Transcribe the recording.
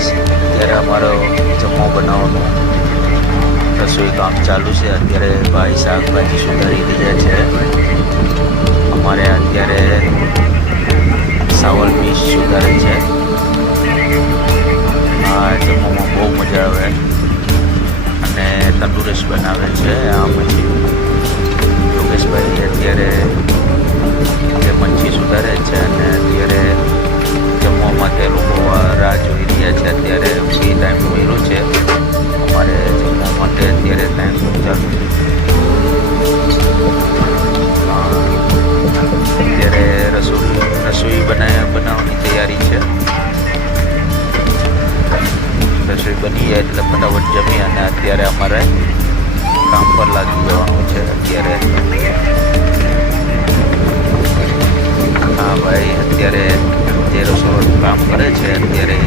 Guys, અત્યારે અમારો જમવા બનાવવાનું રસોઈ કામ ચાલુ છે. અત્યારે ભાઈ શાકભાજી સુધારી રહ્યા છે. અમારે અત્યારે સાવલ પીસ સુધારે છે. આ જમવામાં બહુ મજા આવે અને તંદુરસ્ત બનાવે છે. આ પછી યોગેશભાઈ અત્યારે જે મચ્છી સુધારે છે અને અત્યારે જમવા માટે લોકો રાહ જોઈ રહ્યા છે. અત્યારે ફ્રી ટાઈમ મળ્યો છે અમારે જમવા માટે. અત્યારે ટાઈમ ચાલુ અત્યારે રસોઈ બનાવવાની તૈયારી છે. રસોઈ બની જાય એટલે ફટાફટ જમી અને અત્યારે અમારે કામ પર લાગી જવાનું છે. અત્યારે હા ભાઈ, અત્યારે જે રસોઈનું કામ કરે છે અત્યારે